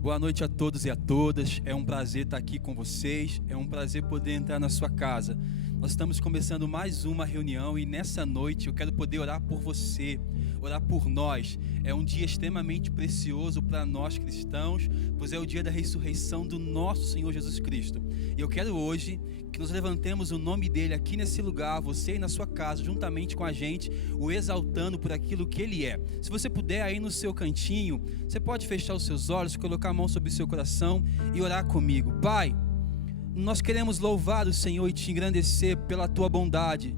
Boa noite a todos e a todas, é um prazer estar aqui com vocês, é um prazer poder entrar na sua casa. Nós estamos começando mais uma reunião e nessa noite eu quero poder orar por você, orar por nós. É um dia extremamente precioso para nós cristãos, pois é o dia da ressurreição do nosso Senhor Jesus Cristo. E eu quero hoje que nós levantemos o nome dele aqui nesse lugar, você aí na sua casa, juntamente com a gente, o exaltando por aquilo que ele é. Se você puder aí no seu cantinho, você pode fechar os seus olhos, colocar a mão sobre o seu coração e orar comigo. Pai, nós queremos louvar o Senhor e te engrandecer pela tua bondade.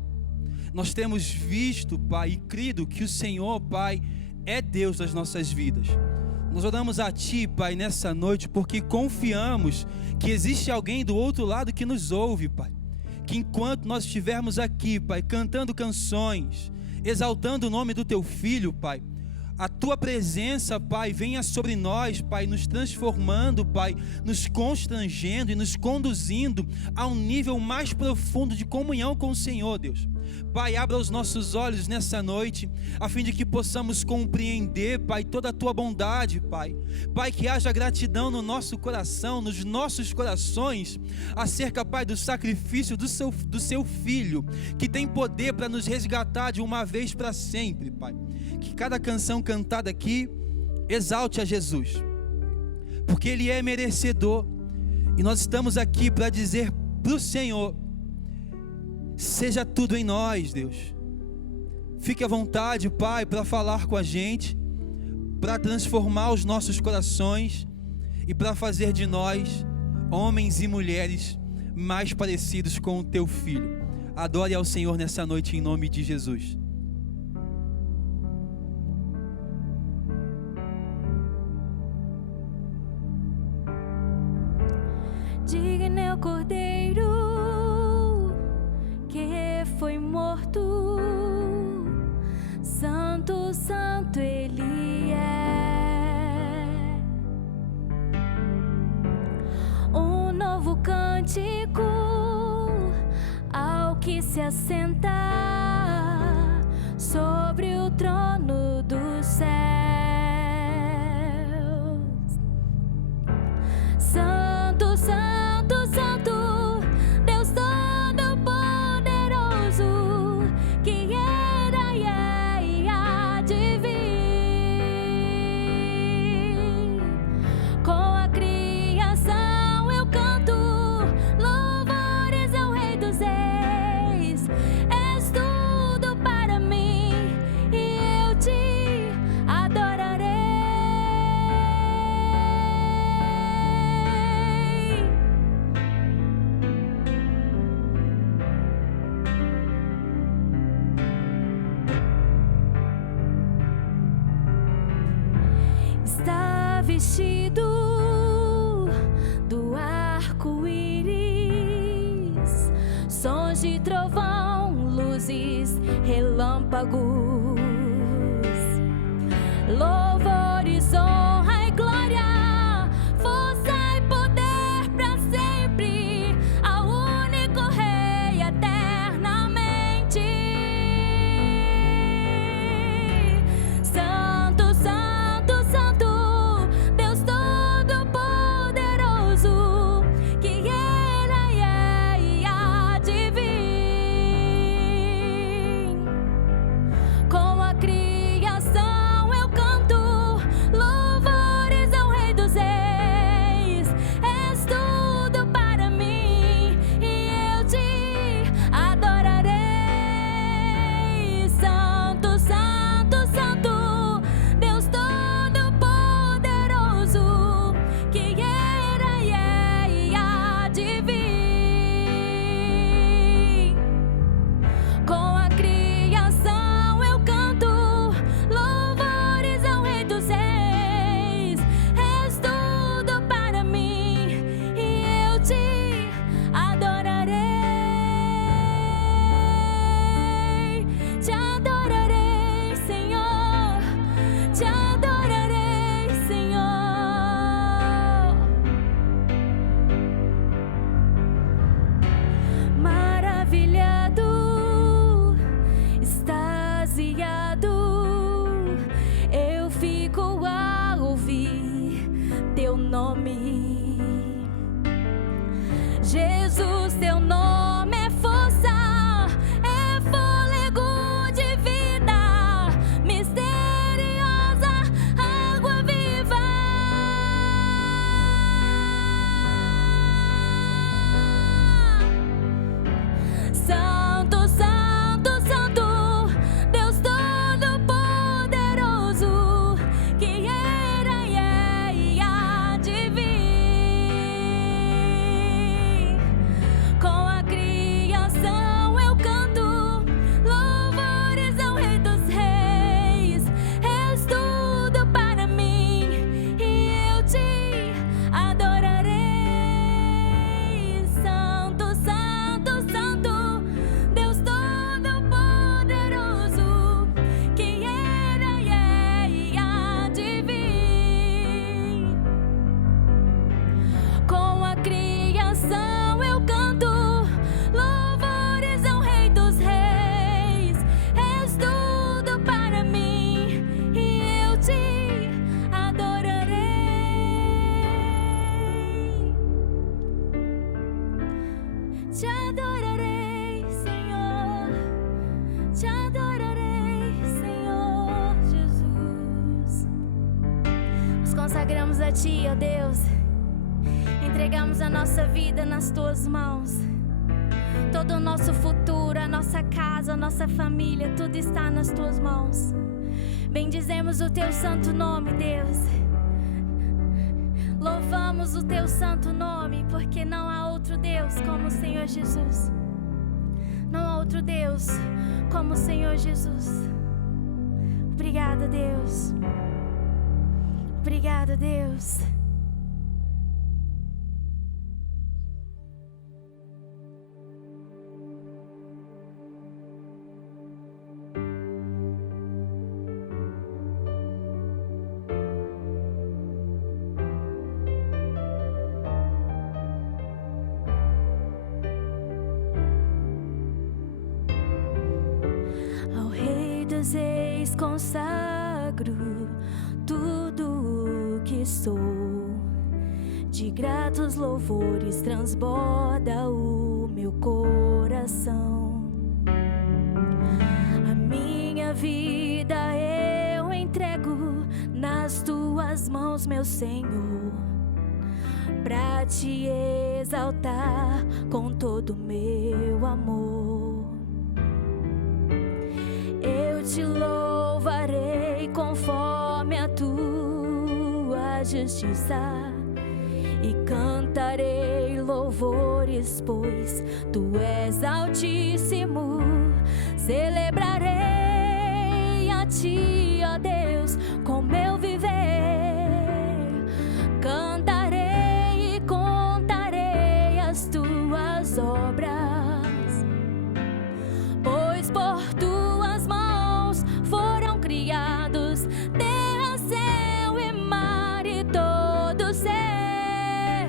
Nós temos visto, Pai, e crido que o Senhor, Pai, é Deus das nossas vidas. Nós oramos a Ti, Pai, nessa noite, porque confiamos que existe alguém do outro lado que nos ouve, Pai. Que enquanto nós estivermos aqui, Pai, cantando canções, exaltando o nome do Teu Filho, Pai, a Tua presença, Pai, venha sobre nós, Pai, nos transformando, Pai, nos constrangendo e nos conduzindo a um nível mais profundo de comunhão com o Senhor, Deus. Pai, abra os nossos olhos nessa noite, a fim de que possamos compreender, Pai, toda a Tua bondade, Pai. Pai, que haja gratidão no nosso coração, nos nossos corações, acerca, Pai, do sacrifício do Seu Filho, que tem poder para nos resgatar de uma vez para sempre, Pai. Que cada canção cantada aqui exalte a Jesus, porque Ele é merecedor, e nós estamos aqui para dizer para o Senhor: seja tudo em nós, Deus. Fique à vontade, Pai, para falar com a gente, para transformar os nossos corações e para fazer de nós homens e mulheres mais parecidos com o Teu Filho. Adore ao Senhor nessa noite em nome de Jesus. Digno é o Cordeiro que foi morto, santo, santo Ele é. Um novo cântico ao que se assenta sobre o trono dos céus. Santo, santo, santo, Deus Todo-Poderoso, que era e é e há de vir. Com a criação eu canto louvores ao Rei dos Reis. És tudo para mim e eu te adorarei. Está vestido do arco-íris, sons de trovão, luzes, relâmpagos, louvores, honra e glória, força e poder para sempre, ao único Rei eternamente. Santo, santo, santo, Deus Todo-Poderoso, que era e é e há de vir. Com teu nome. Jesus, teu nome é força, é fôlego de vida, misteriosa água viva. Santo, Santo, Santo, Deus Todo-Poderoso, que era e é e há de vir. Com a criação eu canto louvores ao Rei dos Reis. És tudo para mim e eu te adorarei. Santo, Santo, Santo, Deus Todo-Poderoso, que era e é e há de vir. Com a criação eu canto louvores ao Rei dos Reis. És tudo para mim e eu te adorarei. Te adorarei, Senhor. Te adorarei, Senhor Jesus. Nos consagramos a Ti, ó Deus. Entregamos a nossa vida nas Tuas mãos. Todo o nosso futuro, a nossa casa, a nossa família, tudo está nas Tuas mãos. Bendizemos o Teu santo nome, Deus. Louvamos o Teu santo nome, porque não há outro Deus como o Senhor Jesus. Não há outro Deus como o Senhor Jesus. Obrigada, Deus. Obrigada, Deus. Ao Rei dos Reis consagro tudo o que sou. De gratos louvores transborda o meu coração. A minha vida eu entrego nas Tuas mãos, meu Senhor, pra Te exaltar com todo o meu amor. Eu Te louvarei conforme a Tua justiça e cantarei louvores, pois Tu és altíssimo. Celebrarei a Ti, ó Deus, com meu viver. Cantarei e contarei as Tuas obras, pois por Tuas mãos foram criados terra, céu e mar e todo ser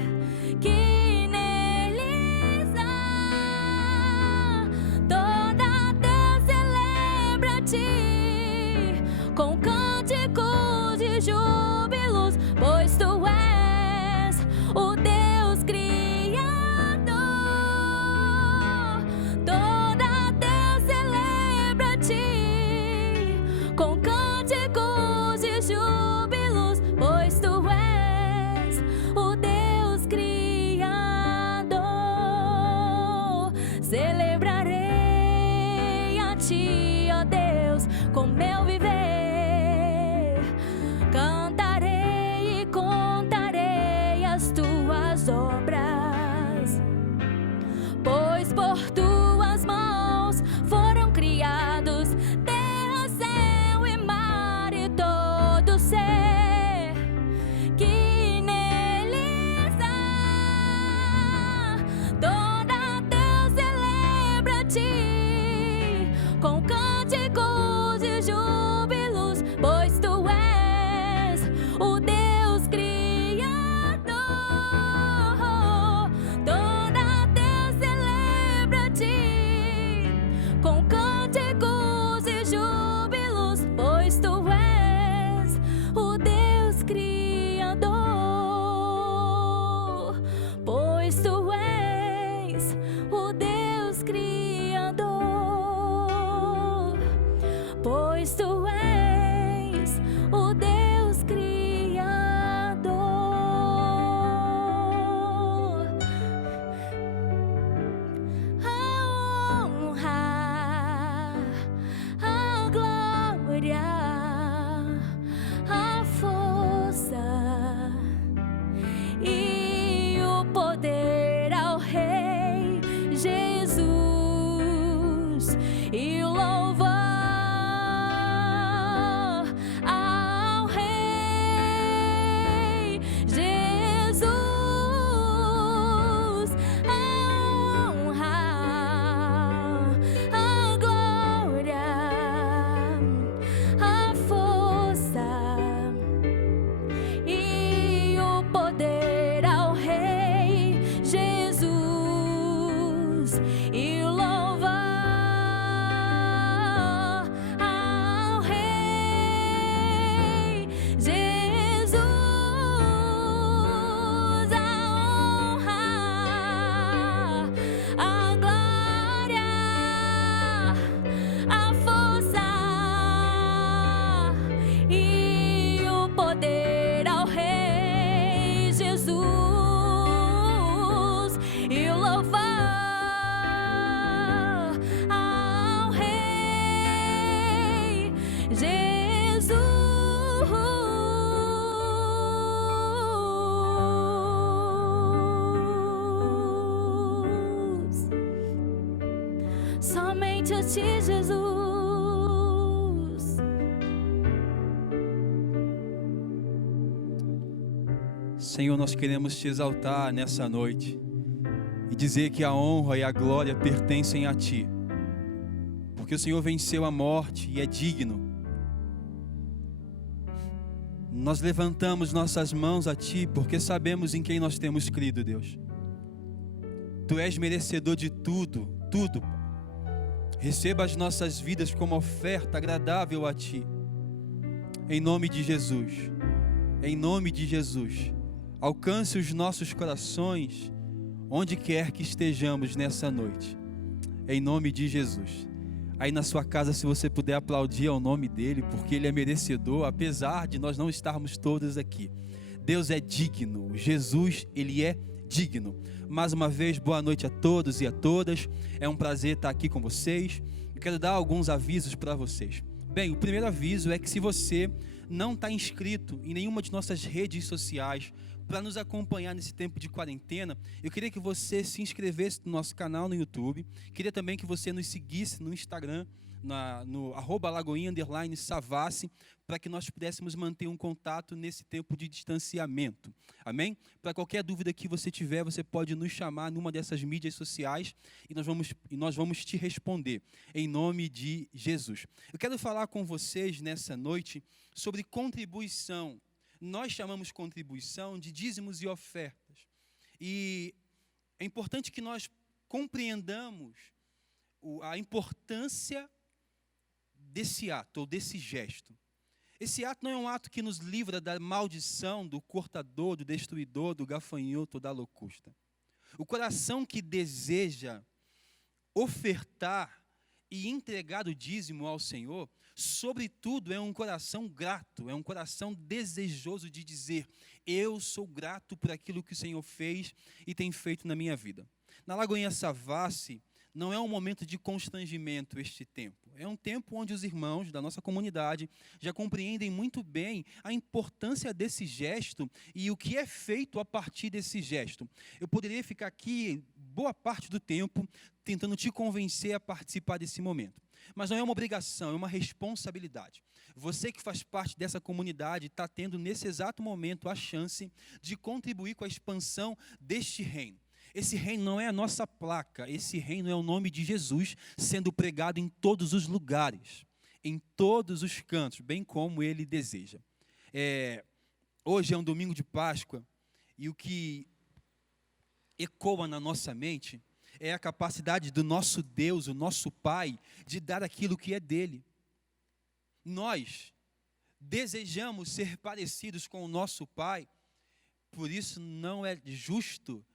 que neles há. Toda a terra celebra somente a ti, Jesus. Senhor, nós queremos te exaltar nessa noite e dizer que a honra e a glória pertencem a ti, porque o Senhor venceu a morte e é digno. Nós levantamos nossas mãos a ti porque sabemos em quem nós temos crido, Deus. Tu és merecedor de tudo, tudo. Receba as nossas vidas como oferta agradável a ti. Em nome de Jesus. Em nome de Jesus. Alcance os nossos corações onde quer que estejamos nessa noite. Em nome de Jesus. Aí na sua casa, se você puder aplaudir ao nome dele, porque ele é merecedor, apesar de nós não estarmos todos aqui. Deus é digno. Jesus, ele é digno. Mais uma vez, boa noite a todos e a todas. É um prazer estar aqui com vocês. Eu quero dar alguns avisos para vocês. Bem, o primeiro aviso é que se você não está inscrito em nenhuma de nossas redes sociais para nos acompanhar nesse tempo de quarentena, eu queria que você se inscrevesse no nosso canal no YouTube. Queria também que você nos seguisse no Instagram, no @lagoinha_savassi, para que nós pudéssemos manter um contato nesse tempo de distanciamento. Amém? Para qualquer dúvida que você tiver, você pode nos chamar numa dessas mídias sociais e nós vamos te responder, em nome de Jesus. Eu quero falar com vocês nessa noite sobre contribuição. Nós chamamos contribuição de dízimos e ofertas. E é importante que nós compreendamos a importância desse ato, ou desse gesto. Esse ato não é um ato que nos livra da maldição, do cortador, do destruidor, do gafanhoto, da locusta. O coração que deseja ofertar e entregar o dízimo ao Senhor, sobretudo é um coração grato, é um coração desejoso de dizer: eu sou grato por aquilo que o Senhor fez e tem feito na minha vida. Na Lagoinha Savassi, não é um momento de constrangimento este tempo. É um tempo onde os irmãos da nossa comunidade já compreendem muito bem a importância desse gesto e o que é feito a partir desse gesto. Eu poderia ficar aqui boa parte do tempo tentando te convencer a participar desse momento. Mas não é uma obrigação, é uma responsabilidade. Você que faz parte dessa comunidade está tendo nesse exato momento a chance de contribuir com a expansão deste reino. Esse reino não é a nossa placa, esse reino é o nome de Jesus sendo pregado em todos os lugares, em todos os cantos, bem como ele deseja. Hoje é um domingo de Páscoa e o que ecoa na nossa mente é a capacidade do nosso Deus, o nosso Pai, de dar aquilo que é dele. Nós desejamos ser parecidos com o nosso Pai, por isso não é justo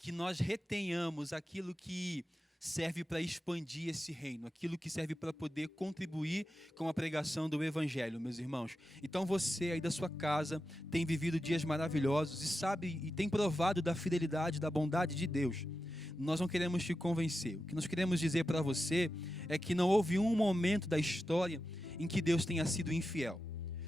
que nós retenhamos aquilo que serve para expandir esse reino, aquilo que serve para poder contribuir com a pregação do Evangelho, meus irmãos. Então você aí da sua casa tem vivido dias maravilhosos e sabe e tem provado da fidelidade, da bondade de Deus. Nós não queremos te convencer. O que nós queremos dizer para você é que não houve um momento da história em que Deus tenha sido infiel.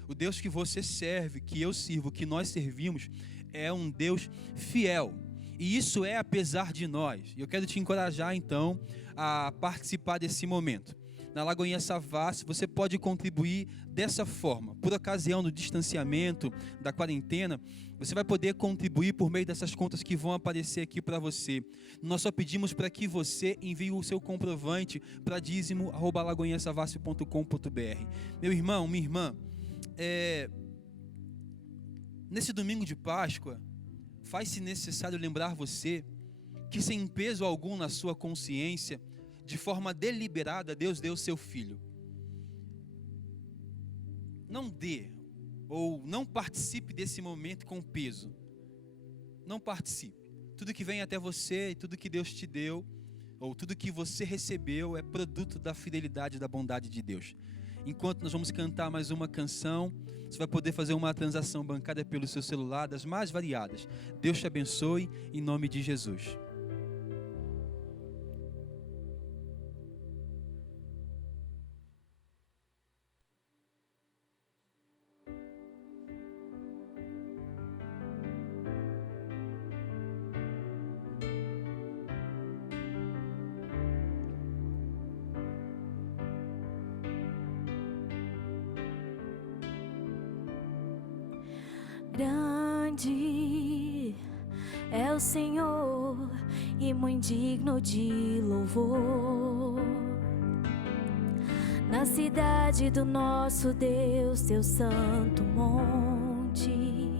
O Deus que você serve, que eu sirvo, que nós servimos, é um Deus fiel. E isso é apesar de nós. Eu quero te encorajar, então, a participar desse momento. Na Lagoinha Savassi, você pode contribuir dessa forma. Por ocasião do distanciamento, da quarentena, você vai poder contribuir por meio dessas contas que vão aparecer aqui para você. Nós só pedimos para que você envie o seu comprovante para dízimo@lagoinhasavassi.com.br. Meu irmão, minha irmã, nesse domingo de Páscoa, faz-se necessário lembrar você que sem peso algum na sua consciência, de forma deliberada, Deus deu seu Filho. Não dê, ou não participe desse momento com peso. Não participe. Tudo que vem até você, tudo que Deus te deu, ou tudo que você recebeu, é produto da fidelidade e da bondade de Deus. Enquanto nós vamos cantar mais uma canção, você vai poder fazer uma transação bancária pelo seu celular, das mais variadas. Deus te abençoe, em nome de Jesus. é o Senhor e muito digno de louvor. Na cidade do nosso Deus, seu santo monte,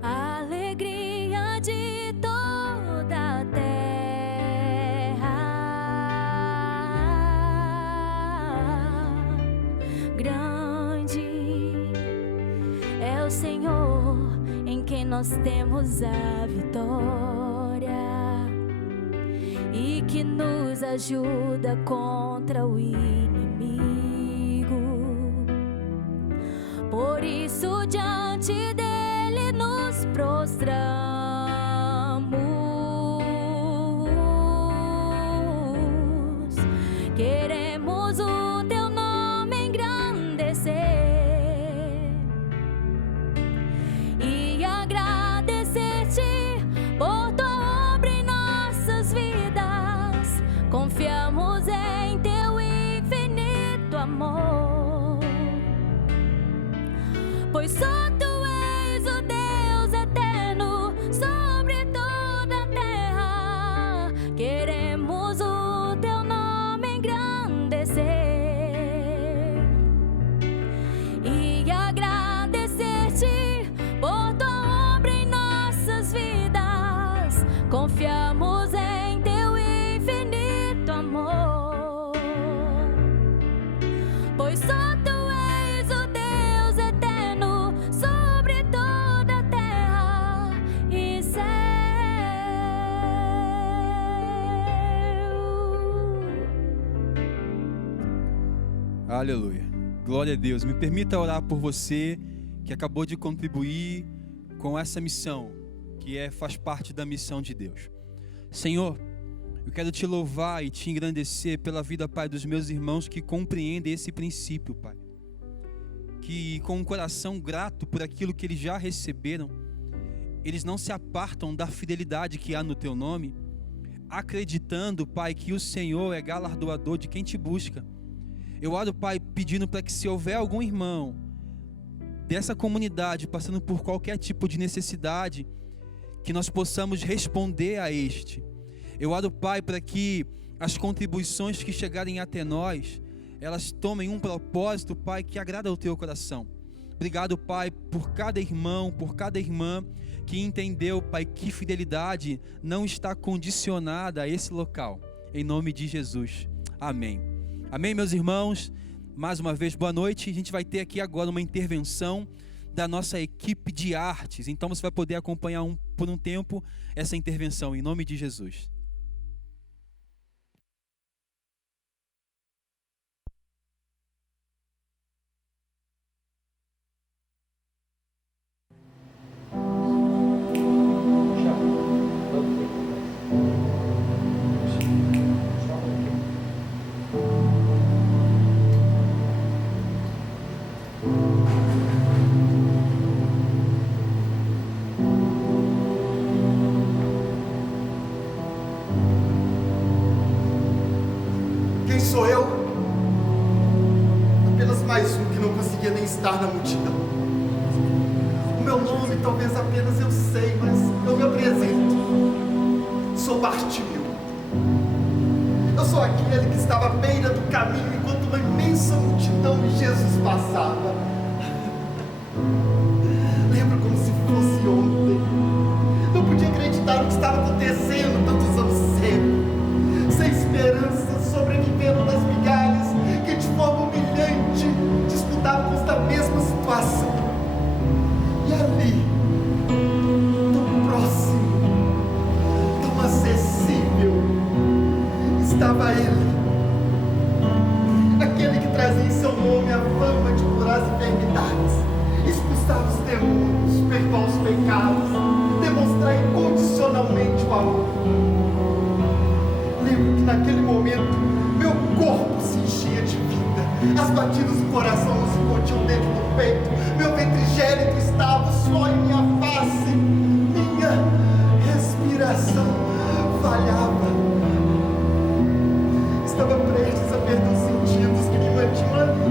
a alegria de toda a terra. Grande é o Senhor em quem nós temos a vitória e que nos ajuda contra o inimigo. Por isso diante dele nos prostramos, queremos o teu nome engrandecer e agradecer-te por tua obra em nossas vidas. Confiamos em teu infinito amor, pois só tu és o Deus eterno sobre toda a terra. Queremos o teu nome engrandecer e agradecer-te por tua obra em nossas vidas. Confiamos em teu infinito amor, pois só tu és o Deus eterno sobre toda a terra e céu. Aleluia. Glória a Deus. Me permita orar por você que acabou de contribuir com essa missão, que faz parte da missão de Deus. Senhor, eu quero te louvar e te engrandecer pela vida, Pai, dos meus irmãos que compreendem esse princípio, Pai. Que com um coração grato por aquilo que eles já receberam, eles não se apartam da fidelidade que há no teu nome, acreditando, Pai, que o Senhor é galardoador de quem te busca. Eu oro, Pai, pedindo para que, se houver algum irmão dessa comunidade passando por qualquer tipo de necessidade, que nós possamos responder a este. Eu oro, Pai, para que as contribuições que chegarem até nós, elas tomem um propósito, Pai, que agrada ao teu coração. Obrigado, Pai, por cada irmão, por cada irmã que entendeu, Pai, que fidelidade não está condicionada a esse local. Em nome de Jesus. Amém. Amém, meus irmãos? Mais uma vez, boa noite. A gente vai ter aqui agora uma intervenção da nossa equipe de artes. Então você vai poder acompanhar por um tempo essa intervenção, em nome de Jesus. Quem sou eu? Apenas mais um que não conseguia nem estar na multidão. O meu nome talvez apenas eu sei, mas eu me apresento. Sou Bartimeu. Eu sou aquele que estava à beira do caminho enquanto uma imensa multidão de Jesus passava. Lembro como se fosse ontem. Não podia acreditar no que estava acontecendo tantos anos cedo. Sem esperança, sobrevivendo nas migalhas que de forma humilhante disputavam com esta mesma situação. E ali, tão próximo, tão acessível, estava ele, aquele que trazia em seu nome a fama de curar as enfermidades, expulsar os demônios, perdoar os pecados, demonstrar incondicionalmente o amor. Lembro que naquele momento meu corpo se enchia de vida, as batidas do coração não se continham dentro do peito, meu ventre gélido estava só em minha face, minha respiração falhava. Estava prestes a perder os sentidos que me mantinham ali,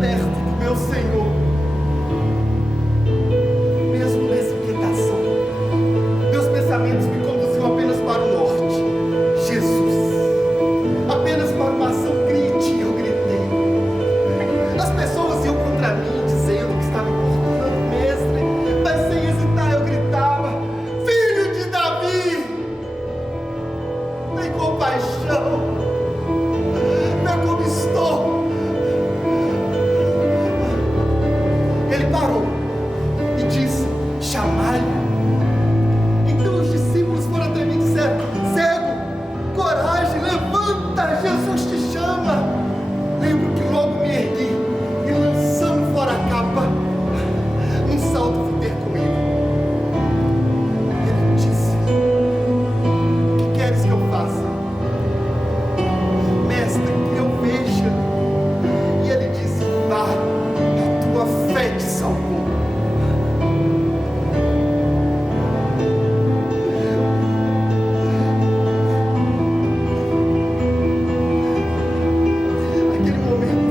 perto do meu Senhor. Mesmo nesse pedacinho chamai-o. Então os discípulos foram até mim e disseram: cego, coragem, levanta, Jesus te chama. Lembro que logo me ergui e, lançando fora a capa, num salto fui ter com ele. Ele disse: o que queres que eu faça? Mestre, que eu veja. E ele disse: vá, a tua fé te salvou. Naquele momento,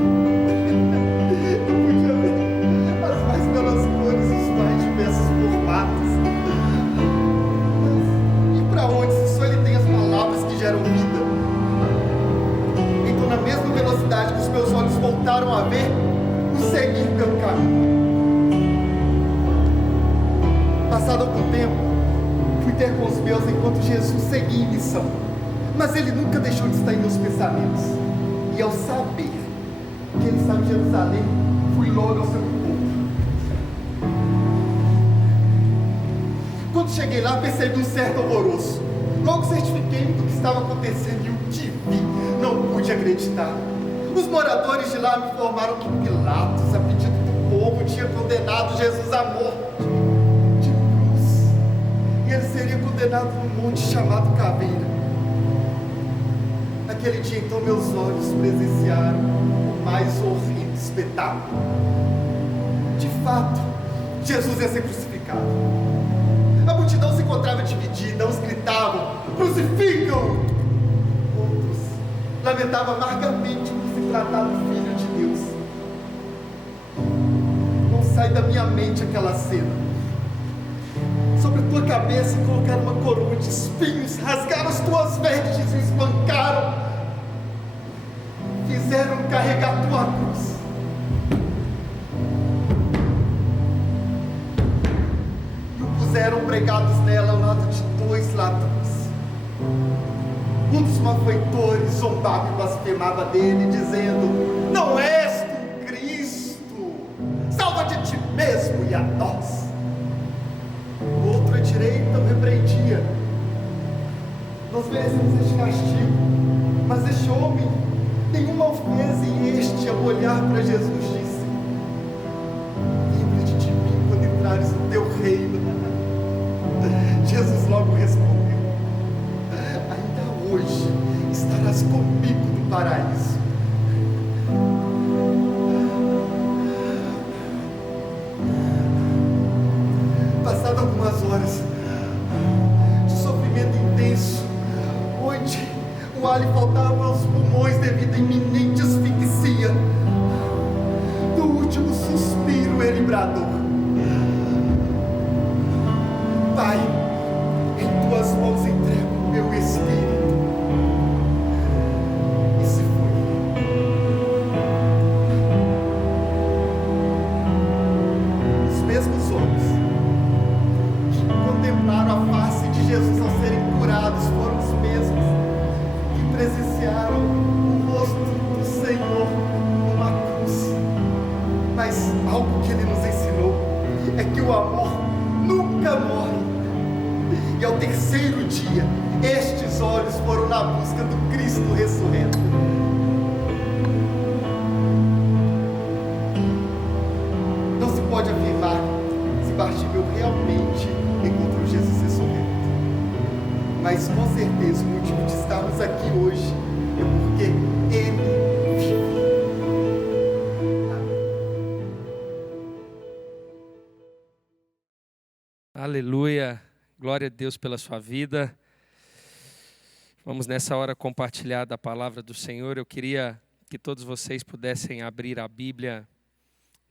eu podia ver as mais belas cores, os mais diversos formatos. E para onde, se só ele tem as palavras que geram vida? Então, na mesma velocidade que os meus olhos voltaram a ver, o segui pelo caminho. Passado algum tempo, fui ter com os meus enquanto Jesus seguia em missão. Mas ele nunca deixou de estar em meus pensamentos. E ao saber que ele estava em Jerusalém, fui logo ao seu encontro. Quando cheguei lá, percebi um certo alvoroço. Logo certifiquei-me do que estava acontecendo e o que vi, não pude acreditar. Os moradores de lá me informaram que Pilatos, a pedido do povo, tinha condenado Jesus à morte de cruz. E ele seria condenado num monte chamado Caveira. Naquele dia, então, meus olhos presenciaram o mais horrível espetáculo. De fato, Jesus ia ser crucificado. A multidão se encontrava dividida, uns gritavam: crucificam! Outros lamentavam amargamente por se tratar do Filho de Deus. Não sai da minha mente aquela cena. Sobre a tua cabeça colocaram uma coroa de espinhos, rasgaram as tuas vestes e espancaram. Fizeram carregar tua cruz. E o puseram pregados nela ao lado de dois ladrões. Um dos malfeitores zombava e blasfemava dele, dizendo: não és tu Cristo, salva-te a ti mesmo e a nós. O outro à direita o repreendia: nós merecemos este castigo, mas este homem nenhuma ofensa. E este, ao olhar para Jesus, disse: lembra-te de mim quando entrares no teu reino. Jesus logo respondeu: ainda hoje estarás comigo no paraíso. Passado algumas horas de sofrimento intenso, onde o ar lhe faltava aos pulmões devido à iminente asfixia, no último suspiro ele bradou: Pai, em tuas mãos entrego o meu espírito. E se foi. Os mesmos olhos que contemplaram a face de Jesus ao serem curados foram os mesmos que presenciaram o rosto do Senhor numa cruz. Mas algo que ele nos ensinou é que o amor nunca morre. E ao terceiro dia, estes olhos foram na busca do Cristo ressurreto. Não se pode afirmar se Bartimeu realmente encontrou Jesus ressurreto. Mas com certeza o motivo de estarmos aqui hoje é porque ele vive. Aleluia, glória a Deus pela sua vida. Vamos nessa hora compartilhar da palavra do Senhor. Eu queria que todos vocês pudessem abrir a Bíblia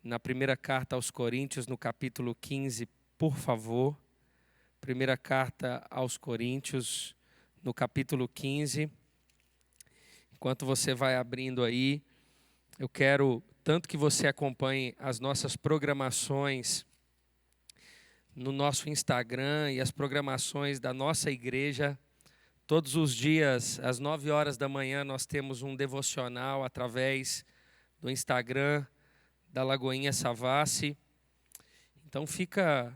na primeira carta aos Coríntios, no capítulo 15, por favor. Primeira carta aos Coríntios, no capítulo 15. Enquanto você vai abrindo aí, eu quero tanto que você acompanhe as nossas programações no nosso Instagram e as programações da nossa igreja. Todos os dias, às 9 horas da manhã, nós temos um devocional através do Instagram da Lagoinha Savassi. Então fica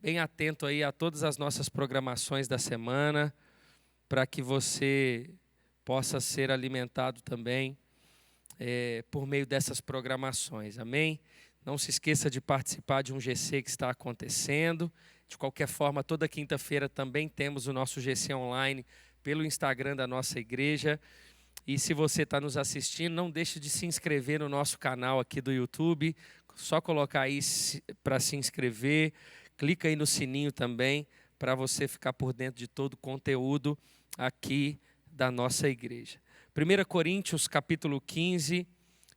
bem atento aí a todas as nossas programações da semana, para que você possa ser alimentado também por meio dessas programações, amém? Não se esqueça de participar de um GC que está acontecendo. De qualquer forma, toda quinta-feira também temos o nosso GC online pelo Instagram da nossa igreja. E se você está nos assistindo, não deixe de se inscrever no nosso canal aqui do YouTube. Só colocar aí para se inscrever. Clica aí no sininho também para você ficar por dentro de todo o conteúdo aqui da nossa igreja. 1 Coríntios capítulo 15,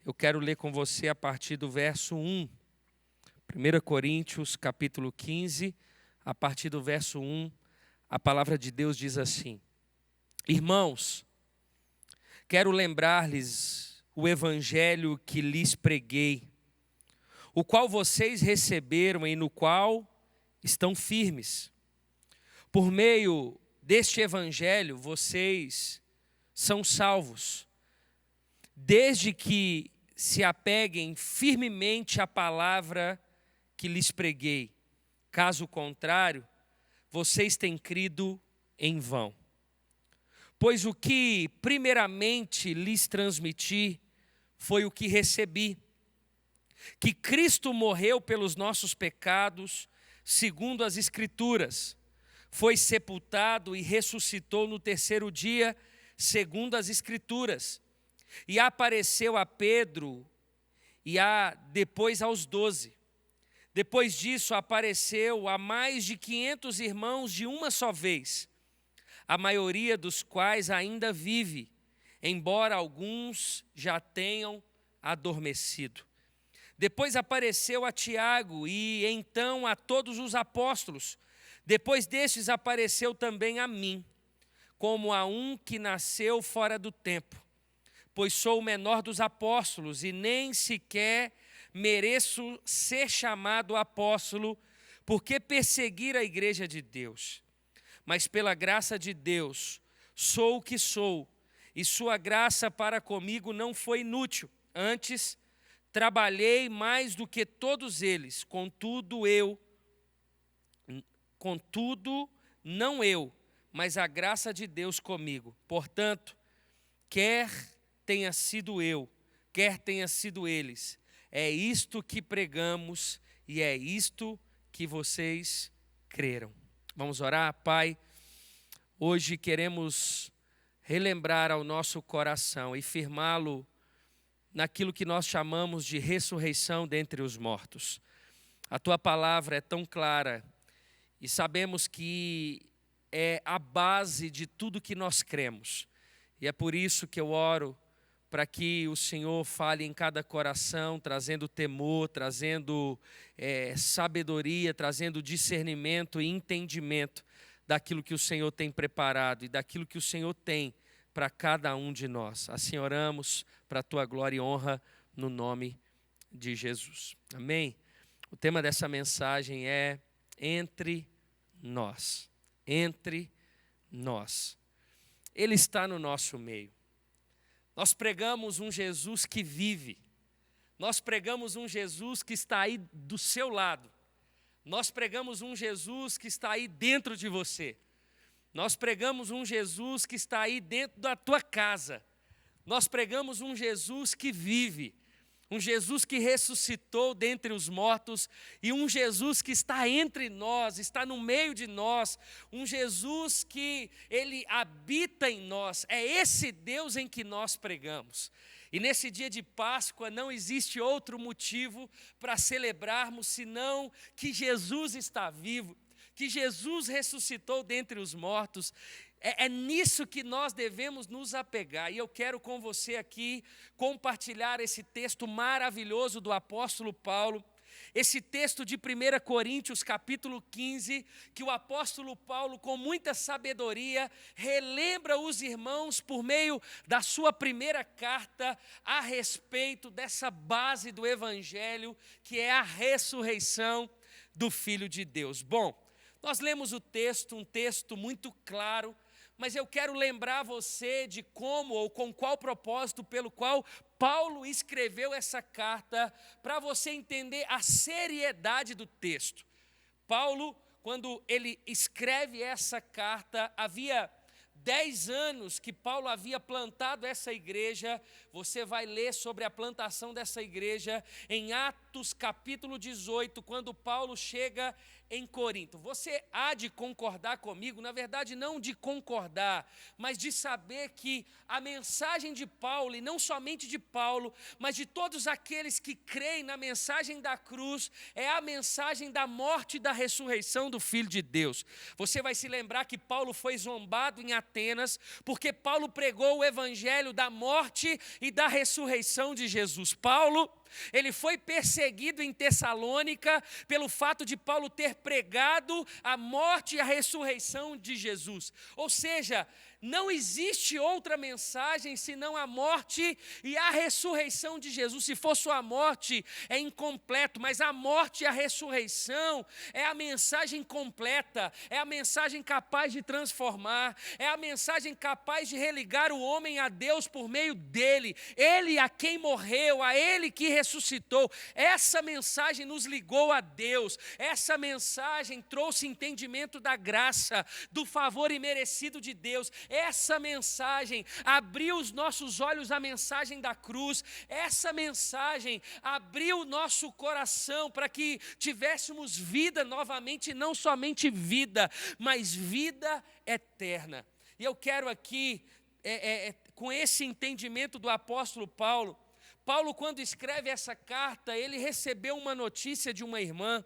eu quero ler com você a partir do verso 1. 1 Coríntios capítulo 15, a partir do verso 1, a palavra de Deus diz assim: Irmãos, quero lembrar-lhes o evangelho que lhes preguei, o qual vocês receberam e no qual estão firmes. Por meio deste evangelho, vocês são salvos, desde que se apeguem firmemente à palavra que lhes preguei. Caso contrário, vocês têm crido em vão. Pois o que primeiramente lhes transmiti foi o que recebi, que Cristo morreu pelos nossos pecados, segundo as Escrituras, foi sepultado e ressuscitou no terceiro dia, segundo as Escrituras, e apareceu a Pedro e depois aos 12. Depois disso apareceu a mais de 500 irmãos de uma só vez, a maioria dos quais ainda vive, embora alguns já tenham adormecido. Depois apareceu a Tiago e então a todos os apóstolos. Depois destes apareceu também a mim, como a um que nasceu fora do tempo, pois sou o menor dos apóstolos e nem sequer mereço ser chamado apóstolo, porque persegui a igreja de Deus. Mas pela graça de Deus sou o que sou, e sua graça para comigo não foi inútil. Antes, trabalhei mais do que todos eles, contudo não eu, mas a graça de Deus comigo. Portanto, quer tenha sido eu, quer tenha sido eles, é isto que pregamos e é isto que vocês creram. Vamos orar? Pai, hoje queremos relembrar ao nosso coração e firmá-lo naquilo que nós chamamos de ressurreição dentre os mortos. A Tua palavra é tão clara e sabemos que é a base de tudo que nós cremos. E é por isso que eu oro para que o Senhor fale em cada coração, trazendo temor, trazendo sabedoria, trazendo discernimento e entendimento daquilo que o Senhor tem preparado e daquilo que o Senhor tem para cada um de nós. Assim oramos para a Tua glória e honra no nome de Jesus. Amém? O tema dessa mensagem é entre nós. Entre nós. Ele está no nosso meio. Nós pregamos um Jesus que vive. Nós pregamos um Jesus que está aí do seu lado. Nós pregamos um Jesus que está aí dentro de você. Nós pregamos um Jesus que está aí dentro da tua casa. Nós pregamos um Jesus que vive. Um Jesus que ressuscitou dentre os mortos e um Jesus que está entre nós, está no meio de nós, um Jesus que Ele habita em nós. É esse Deus em que nós pregamos. E nesse dia de Páscoa não existe outro motivo para celebrarmos senão que Jesus está vivo, que Jesus ressuscitou dentre os mortos. É nisso que nós devemos nos apegar. E eu quero com você aqui compartilhar esse texto maravilhoso do apóstolo Paulo, esse texto de 1 Coríntios capítulo 15, que o apóstolo Paulo, com muita sabedoria, relembra os irmãos por meio da sua primeira carta a respeito dessa base do evangelho, que é a ressurreição do Filho de Deus. Bom, nós lemos o texto, um texto muito claro, mas eu quero lembrar você de como ou com qual propósito pelo qual Paulo escreveu essa carta, para você entender a seriedade do texto. Paulo, quando ele escreve essa carta, havia 10 anos que Paulo havia plantado essa igreja. Você vai ler sobre a plantação dessa igreja em Atos capítulo 18, quando Paulo chega em Corinto. Você há de concordar comigo, na verdade não de concordar, mas de saber que a mensagem de Paulo, e não somente de Paulo, mas de todos aqueles que creem na mensagem da cruz, é a mensagem da morte e da ressurreição do Filho de Deus. Você vai se lembrar que Paulo foi zombado em Atenas, porque Paulo pregou o evangelho da morte e da ressurreição de Jesus. Paulo, ele foi perseguido em Tessalônica pelo fato de Paulo ter pregado a morte e a ressurreição de Jesus. Ou seja, não existe outra mensagem senão a morte e a ressurreição de Jesus. Se for só a morte, é incompleto, mas a morte e a ressurreição é a mensagem completa, é a mensagem capaz de transformar, é a mensagem capaz de religar o homem a Deus por meio dele. Ele a quem morreu, a ele que ressuscitou. Essa mensagem nos ligou a Deus, essa mensagem trouxe entendimento da graça, do favor imerecido de Deus. Essa mensagem abriu os nossos olhos à mensagem da cruz. Essa mensagem abriu o nosso coração para que tivéssemos vida novamente, não somente vida, mas vida eterna. E eu quero aqui, com esse entendimento do apóstolo Paulo, quando escreve essa carta, ele recebeu uma notícia de uma irmã.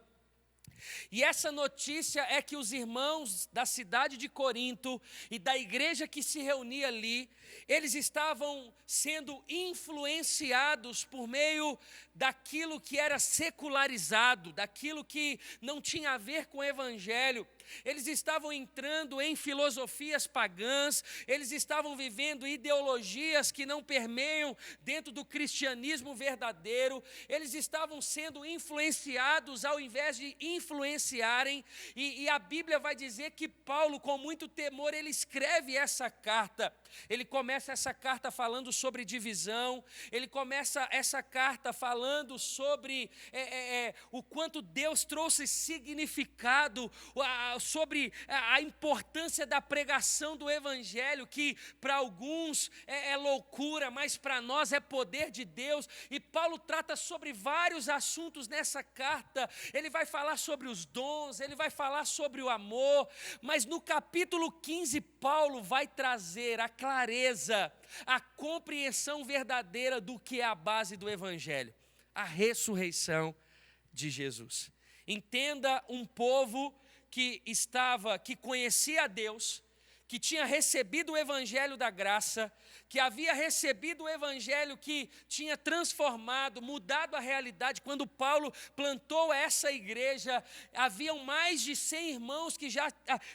E essa notícia é que os irmãos da cidade de Corinto e da igreja que se reunia ali, eles estavam sendo influenciados por meio daquilo que era secularizado, daquilo que não tinha a ver com o evangelho. Eles estavam entrando em filosofias pagãs, eles estavam vivendo ideologias que não permeiam dentro do cristianismo verdadeiro, eles estavam sendo influenciados ao invés de influenciarem, e a Bíblia vai dizer que Paulo, com muito temor, ele escreve essa carta. Ele começa essa carta falando sobre divisão, ele começa essa carta falando sobre o quanto Deus trouxe significado, sobre a importância da pregação do evangelho, que para alguns é loucura, mas para nós é poder de Deus. E Paulo trata sobre vários assuntos nessa carta. Ele vai falar sobre os dons, ele vai falar sobre o amor, mas no capítulo 15 Paulo vai trazer a clareza, a compreensão verdadeira do que é a base do evangelho, a ressurreição de Jesus. Entenda, um povo que conhecia a Deus, que tinha recebido o evangelho da graça, que havia recebido o evangelho que tinha transformado, mudado a realidade. Quando Paulo plantou essa igreja, haviam mais de 100 irmãos que já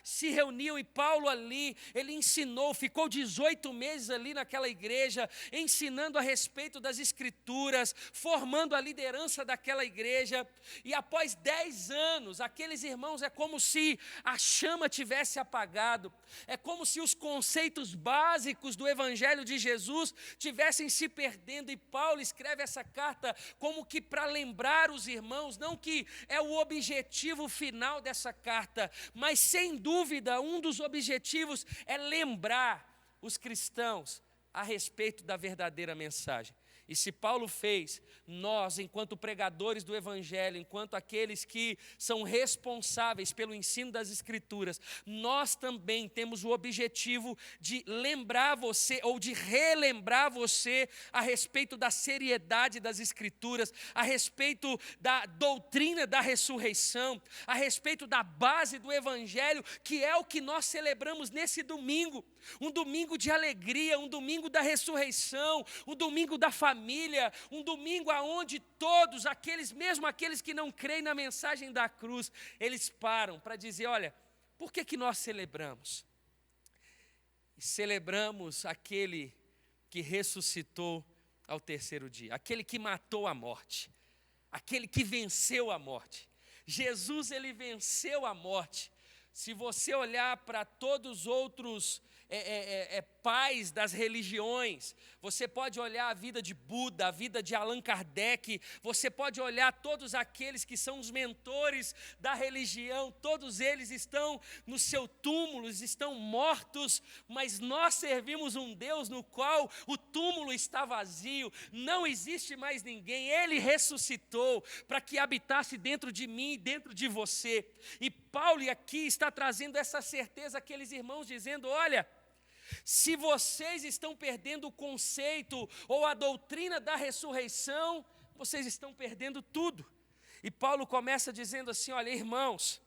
se reuniam, e Paulo ali, ele ensinou, ficou 18 meses ali naquela igreja, ensinando a respeito das escrituras, formando a liderança daquela igreja. E após 10 anos, aqueles irmãos, é como se a chama tivesse apagado, é como se os conceitos básicos do evangelho de Jesus tivessem se perdendo, e Paulo escreve essa carta como que para lembrar os irmãos, não que é o objetivo final dessa carta, mas sem dúvida um dos objetivos é lembrar os cristãos a respeito da verdadeira mensagem. E se Paulo fez, nós, enquanto pregadores do evangelho, enquanto aqueles que são responsáveis pelo ensino das escrituras, nós também temos o objetivo de lembrar você, ou de relembrar você a respeito da seriedade das escrituras, a respeito da doutrina da ressurreição, a respeito da base do evangelho, que é o que nós celebramos nesse domingo. Um domingo de alegria, um domingo da ressurreição, um domingo da família, um domingo aonde todos, mesmo aqueles que não creem na mensagem da cruz, eles param para dizer: olha, por que nós celebramos? Celebramos aquele que ressuscitou ao terceiro dia, aquele que matou a morte, aquele que venceu a morte. Jesus, ele venceu a morte. Se você olhar para todos os outros pais das religiões, você pode olhar a vida de Buda, a vida de Allan Kardec, você pode olhar todos aqueles que são os mentores da religião, todos eles estão no seu túmulo, estão mortos, mas nós servimos um Deus no qual o túmulo está vazio, não existe mais ninguém, Ele ressuscitou para que habitasse dentro de mim e dentro de você. E Paulo aqui está trazendo essa certeza àqueles irmãos, dizendo: olha, se vocês estão perdendo o conceito ou a doutrina da ressurreição, vocês estão perdendo tudo. E Paulo começa dizendo assim: olha, irmãos,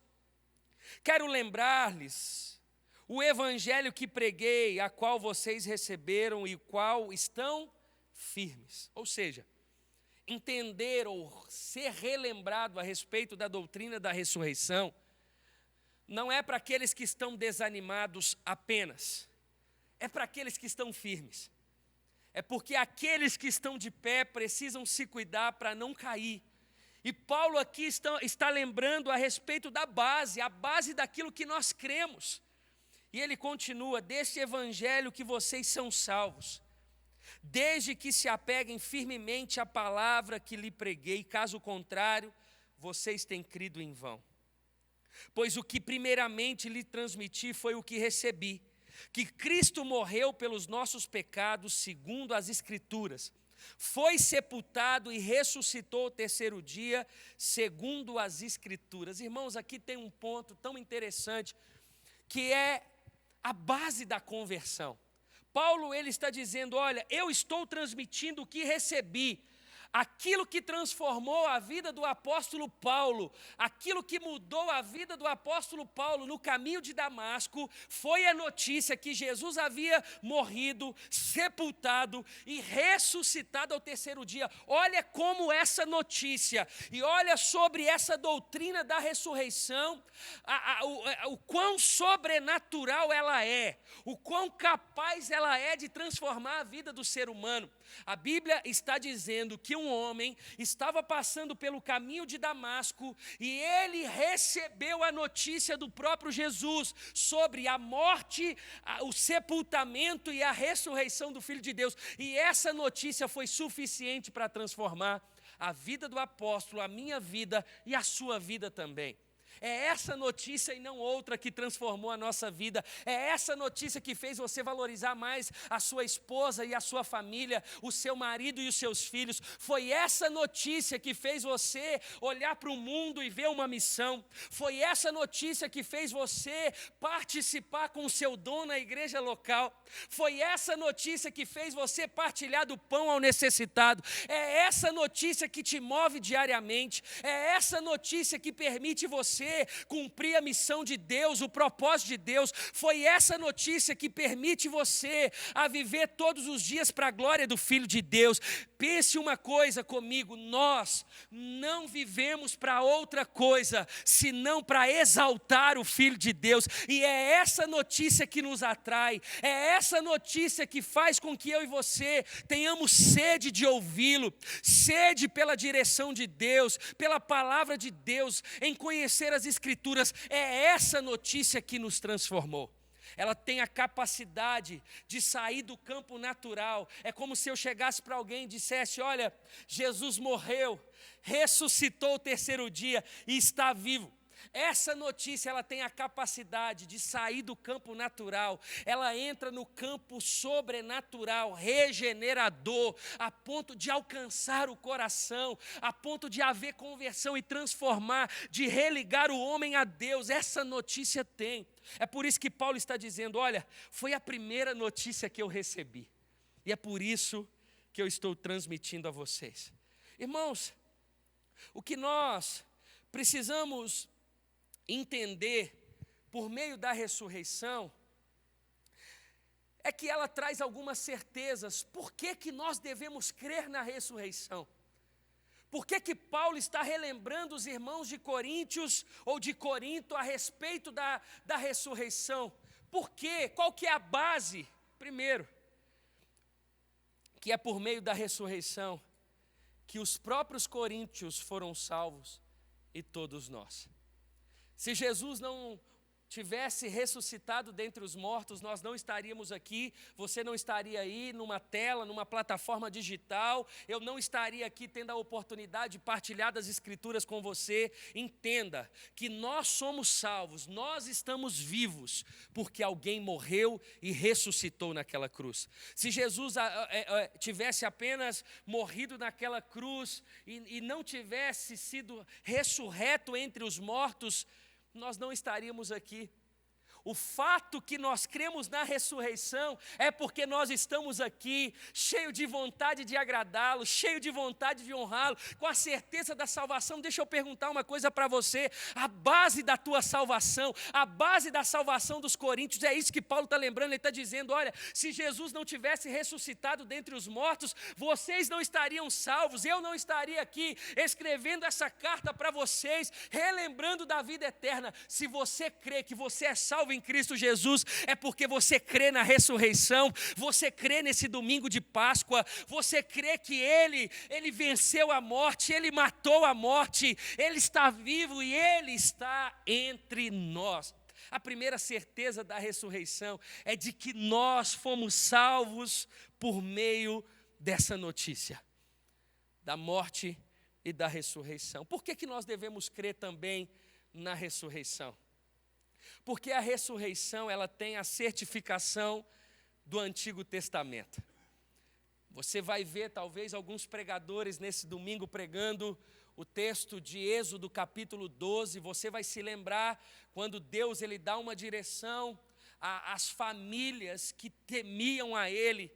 quero lembrar-lhes o evangelho que preguei, a qual vocês receberam e qual estão firmes. Ou seja, entender ou ser relembrado a respeito da doutrina da ressurreição não é para aqueles que estão desanimados apenas, é para aqueles que estão firmes. É porque aqueles que estão de pé precisam se cuidar para não cair. E Paulo aqui está lembrando a respeito da base, a base daquilo que nós cremos. E ele continua: deste evangelho que vocês são salvos, desde que se apeguem firmemente à palavra que lhe preguei, caso contrário, vocês têm crido em vão. Pois o que primeiramente lhe transmiti foi o que recebi, que Cristo morreu pelos nossos pecados, segundo as Escrituras, foi sepultado e ressuscitou o terceiro dia, segundo as Escrituras. Irmãos, aqui tem um ponto tão interessante, que é a base da conversão. Paulo, ele está dizendo: olha, eu estou transmitindo o que recebi. Aquilo que transformou a vida do apóstolo Paulo, aquilo que mudou a vida do apóstolo Paulo no caminho de Damasco, foi a notícia que Jesus havia morrido, sepultado e ressuscitado ao terceiro dia. Olha como essa notícia, e olha sobre essa doutrina da ressurreição, o quão sobrenatural ela é, o quão capaz ela é de transformar a vida do ser humano. A Bíblia está dizendo que um homem estava passando pelo caminho de Damasco e ele recebeu a notícia do próprio Jesus sobre a morte, o sepultamento e a ressurreição do Filho de Deus. E essa notícia foi suficiente para transformar a vida do apóstolo, a minha vida e a sua vida também. É essa notícia e não outra que transformou a nossa vida. É essa notícia que fez você valorizar mais a sua esposa e a sua família, o seu marido e os seus filhos. Foi essa notícia que fez você olhar para o mundo e ver uma missão. Foi essa notícia que fez você participar com o seu dom na igreja local. Foi essa notícia que fez você partilhar do pão ao necessitado. É essa notícia que te move diariamente. É essa notícia que permite você cumprir a missão de Deus, o propósito de Deus. Foi essa notícia que permite você a viver todos os dias para a glória do Filho de Deus. Pense uma coisa comigo: nós não vivemos para outra coisa senão para exaltar o Filho de Deus, e é essa notícia que nos atrai, é essa notícia que faz com que eu e você tenhamos sede de ouvi-lo, sede pela direção de Deus, pela palavra de Deus, em conhecer as Escrituras. É essa notícia que nos transformou. Ela tem a capacidade de sair do campo natural. É como se eu chegasse para alguém e dissesse: olha, Jesus morreu, ressuscitou o terceiro dia e está vivo. Essa notícia, ela tem a capacidade de sair do campo natural, ela entra no campo sobrenatural, regenerador, a ponto de alcançar o coração, a ponto de haver conversão e transformar, de religar o homem a Deus. Essa notícia tem. É por isso que Paulo está dizendo: olha, foi a primeira notícia que eu recebi, e é por isso que eu estou transmitindo a vocês. Irmãos, o que nós precisamos entender por meio da ressurreição é que ela traz algumas certezas. Por que nós devemos crer na ressurreição? Por que Paulo está relembrando os irmãos de Coríntios ou de Corinto a respeito da ressurreição? Por quê? Qual que é a base? Primeiro, que é por meio da ressurreição que os próprios coríntios foram salvos e todos nós. Se Jesus não tivesse ressuscitado dentre os mortos, nós não estaríamos aqui, você não estaria aí numa tela, numa plataforma digital, eu não estaria aqui tendo a oportunidade de partilhar das Escrituras com você. Entenda que nós somos salvos, nós estamos vivos, porque alguém morreu e ressuscitou naquela cruz. Se Jesus tivesse apenas morrido naquela cruz e não tivesse sido ressurreto entre os mortos, nós não estaríamos aqui. O fato que nós cremos na ressurreição é porque nós estamos aqui, cheio de vontade de agradá-lo, cheio de vontade de honrá-lo, com a certeza da salvação. Deixa eu perguntar uma coisa para você: a base da tua salvação, a base da salvação dos coríntios, é isso que Paulo está lembrando. Ele está dizendo: olha, se Jesus não tivesse ressuscitado dentre os mortos, vocês não estariam salvos, eu não estaria aqui escrevendo essa carta para vocês, relembrando da vida eterna. Se você crê que você é salvo em Cristo Jesus, é porque você crê na ressurreição, você crê nesse domingo de Páscoa, você crê que Ele venceu a morte, Ele matou a morte, Ele está vivo e Ele está entre nós. A primeira certeza da ressurreição é de que nós fomos salvos por meio dessa notícia, da morte e da ressurreição. Por que nós devemos crer também na ressurreição? Porque a ressurreição, ela tem a certificação do Antigo Testamento. Você vai ver talvez alguns pregadores nesse domingo pregando o texto de Êxodo capítulo 12, você vai se lembrar quando Deus ele dá uma direção às famílias que temiam a Ele,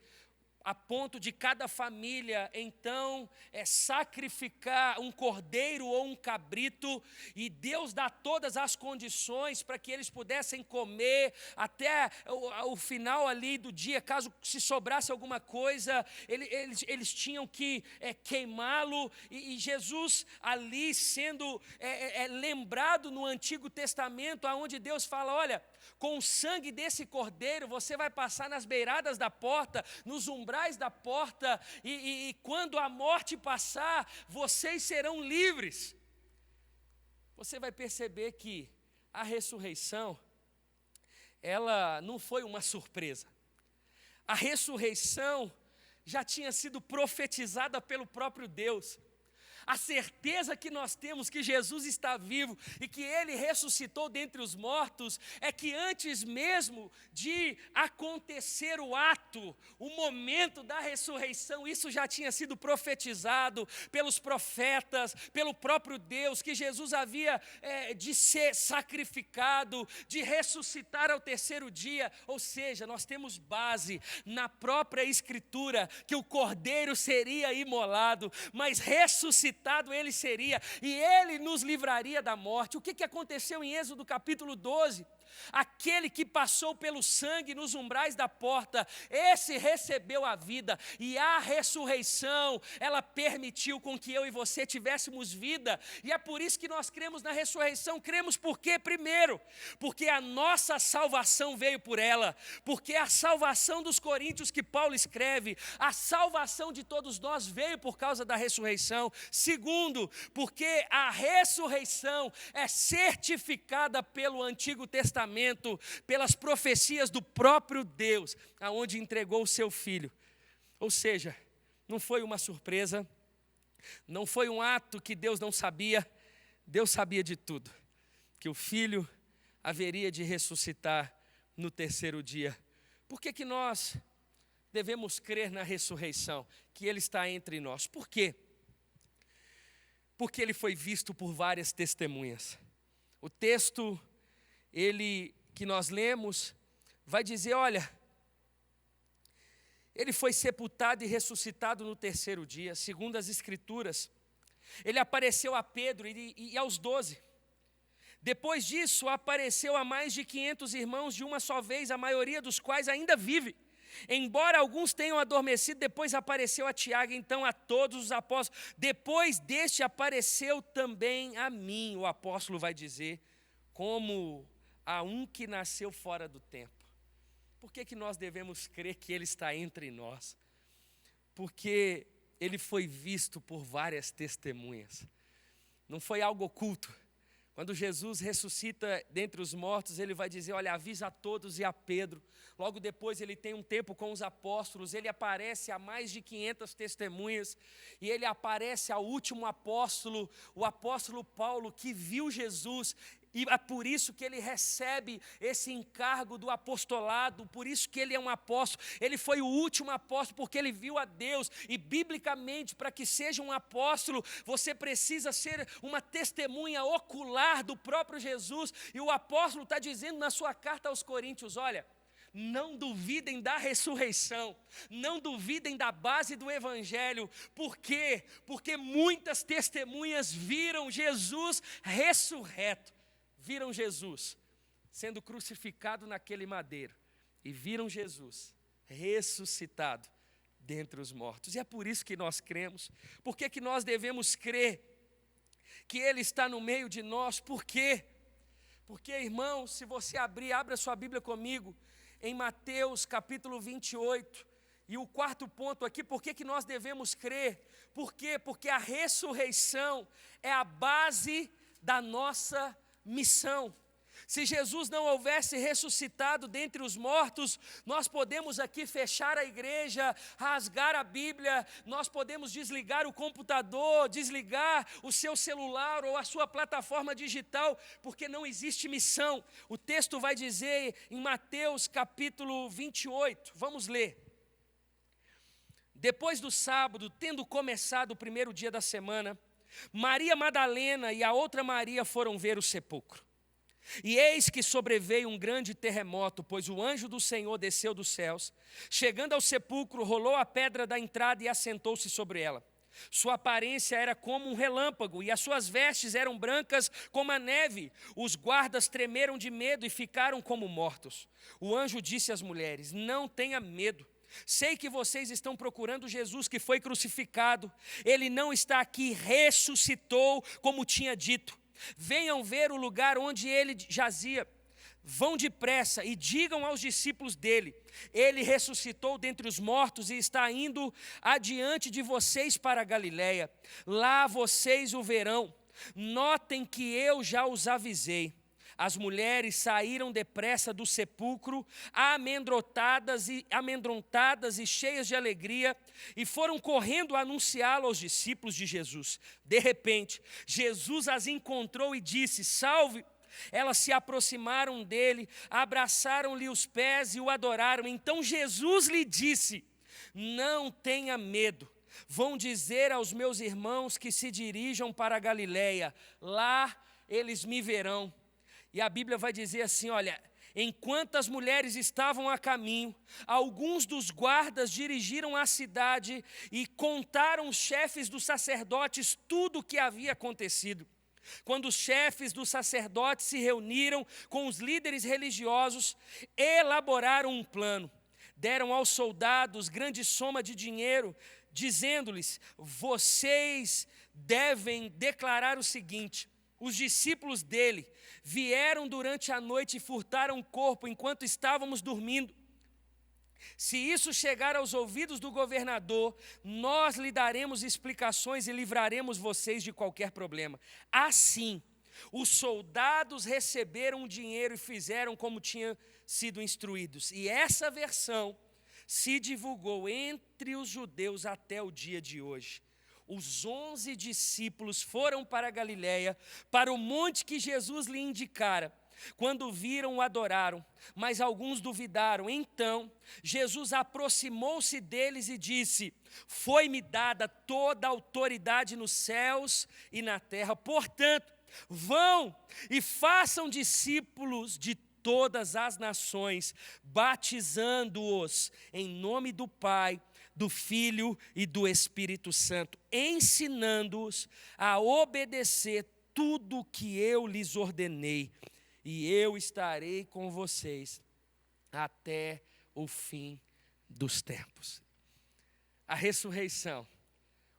a ponto de cada família, então, sacrificar um cordeiro ou um cabrito, e Deus dá todas as condições para que eles pudessem comer até o final ali do dia. Caso se sobrasse alguma coisa, eles tinham que queimá-lo, e Jesus ali sendo lembrado no Antigo Testamento, onde Deus fala: olha, com o sangue desse cordeiro, você vai passar nas beiradas da porta, nos umbrais da porta, e quando a morte passar, vocês serão livres. Você vai perceber que a ressurreição, ela não foi uma surpresa. A ressurreição já tinha sido profetizada pelo próprio Deus. A certeza que nós temos que Jesus está vivo e que Ele ressuscitou dentre os mortos é que antes mesmo de acontecer o ato, o momento da ressurreição, isso já tinha sido profetizado pelos profetas, pelo próprio Deus, que Jesus havia de ser sacrificado, de ressuscitar ao terceiro dia. Ou seja, nós temos base na própria Escritura que o cordeiro seria imolado, mas ressuscitado ele seria, e ele nos livraria da morte. O que aconteceu em Êxodo capítulo 12? Aquele que passou pelo sangue nos umbrais da porta, esse recebeu a vida, e a ressurreição, ela permitiu com que eu e você tivéssemos vida, e é por isso que nós cremos na ressurreição. Cremos por quê? Primeiro, porque a nossa salvação veio por ela, porque a salvação dos coríntios que Paulo escreve, a salvação de todos nós veio por causa da ressurreição. Segundo, porque a ressurreição é certificada pelo Antigo Testamento, pelas profecias do próprio Deus, aonde entregou o seu Filho. Ou seja, não foi uma surpresa, não foi um ato que Deus não sabia. Deus sabia de tudo, que o Filho haveria de ressuscitar no terceiro dia. Por que nós devemos crer na ressurreição, que Ele está entre nós? Por quê? Porque Ele foi visto por várias testemunhas. O texto que nós lemos vai dizer: olha, Ele foi sepultado e ressuscitado no terceiro dia, segundo as Escrituras. Ele apareceu a Pedro e aos 12. Depois disso, apareceu a mais de 500 irmãos de uma só vez, a maioria dos quais ainda vive. Embora alguns tenham adormecido, depois apareceu a Tiago, então a todos os apóstolos. Depois deste apareceu também a mim, o apóstolo vai dizer, como a um que nasceu fora do tempo. Por que nós devemos crer que Ele está entre nós? Porque Ele foi visto por várias testemunhas. Não foi algo oculto. Quando Jesus ressuscita dentre os mortos, ele vai dizer, olha, avisa a todos e a Pedro. Logo depois ele tem um tempo com os apóstolos, ele aparece a mais de 500 testemunhas, e ele aparece ao último apóstolo, o apóstolo Paulo, que viu Jesus, e é por isso que ele recebe esse encargo do apostolado, por isso que ele é um apóstolo. Ele foi o último apóstolo porque ele viu a Deus. E biblicamente, para que seja um apóstolo, você precisa ser uma testemunha ocular do próprio Jesus. E o apóstolo está dizendo na sua carta aos Coríntios, olha, não duvidem da ressurreição, não duvidem da base do evangelho. Por quê? Porque muitas testemunhas viram Jesus ressurreto. Viram Jesus sendo crucificado naquele madeiro e viram Jesus ressuscitado dentre os mortos. E é por isso que nós cremos. Por que nós devemos crer que Ele está no meio de nós? Por quê? Porque, irmão, se você abra sua Bíblia comigo em Mateus capítulo 28. E o quarto ponto aqui, por que nós devemos crer? Por quê? Porque a ressurreição é a base da nossa missão. Se Jesus não houvesse ressuscitado dentre os mortos, nós podemos aqui fechar a igreja, rasgar a Bíblia, nós podemos desligar o computador, desligar o seu celular ou a sua plataforma digital, porque não existe missão. O texto vai dizer em Mateus capítulo 28, vamos ler. Depois do sábado, tendo começado o primeiro dia da semana, Maria Madalena e a outra Maria foram ver o sepulcro. E eis que sobreveio um grande terremoto, pois o anjo do Senhor desceu dos céus. Chegando ao sepulcro, rolou a pedra da entrada e assentou-se sobre ela. Sua aparência era como um relâmpago, e as suas vestes eram brancas como a neve. Os guardas tremeram de medo e ficaram como mortos. O anjo disse às mulheres: não tenha medo. Sei que vocês estão procurando Jesus que foi crucificado. Ele não está aqui, ressuscitou, como tinha dito. Venham ver o lugar onde ele jazia. Vão depressa e digam aos discípulos dele: ele ressuscitou dentre os mortos e está indo adiante de vocês para a Galiléia. Lá vocês o verão. Notem que eu já os avisei. As mulheres saíram depressa do sepulcro, amedrontadas e cheias de alegria, e foram correndo a anunciá-lo aos discípulos de Jesus. De repente, Jesus as encontrou e disse: salve! Elas se aproximaram dele, abraçaram-lhe os pés e o adoraram. Então Jesus lhe disse: não tenha medo. Vão dizer aos meus irmãos que se dirijam para a Galiléia. Lá eles me verão. E a Bíblia vai dizer assim, olha, enquanto as mulheres estavam a caminho, alguns dos guardas dirigiram à cidade e contaram aos chefes dos sacerdotes tudo o que havia acontecido. Quando os chefes dos sacerdotes se reuniram com os líderes religiosos, elaboraram um plano. Deram aos soldados grande soma de dinheiro, dizendo-lhes: vocês devem declarar o seguinte: os discípulos dele vieram durante a noite e furtaram o corpo enquanto estávamos dormindo. Se isso chegar aos ouvidos do governador, nós lhe daremos explicações e livraremos vocês de qualquer problema. Assim, os soldados receberam o dinheiro e fizeram como tinham sido instruídos. E essa versão se divulgou entre os judeus até o dia de hoje. Os 11 discípulos foram para a Galiléia, para o monte que Jesus lhe indicara. Quando viram, o adoraram, mas alguns duvidaram. Então, Jesus aproximou-se deles e disse: foi-me dada toda a autoridade nos céus e na terra. Portanto, vão e façam discípulos de todas as nações, batizando-os em nome do Pai, do Filho e do Espírito Santo, ensinando-os a obedecer tudo o que eu lhes ordenei. E eu estarei com vocês até o fim dos tempos. A ressurreição,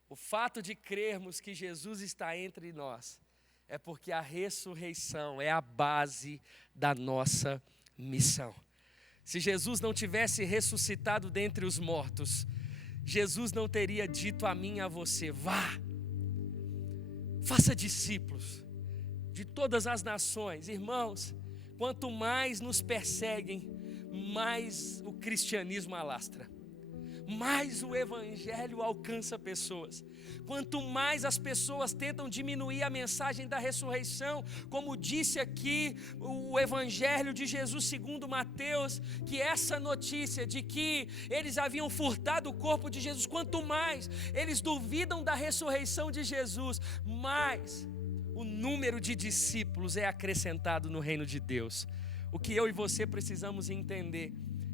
o fato de crermos que Jesus está entre nós, é porque a ressurreição é a base da nossa missão. Se Jesus não tivesse ressuscitado dentre os mortos, Jesus não teria dito a mim e a você: vá, faça discípulos de todas as nações. Irmãos, quanto mais nos perseguem, mais o cristianismo alastra, mais o evangelho alcança pessoas. Quanto mais as pessoas tentam diminuir a mensagem da ressurreição, como disse aqui o evangelho de Jesus segundo Mateus, que essa notícia de que eles haviam furtado o corpo de Jesus, quanto mais eles duvidam da ressurreição de Jesus, mais o número de discípulos é acrescentado no reino de Deus. O que eu e você precisamos entender,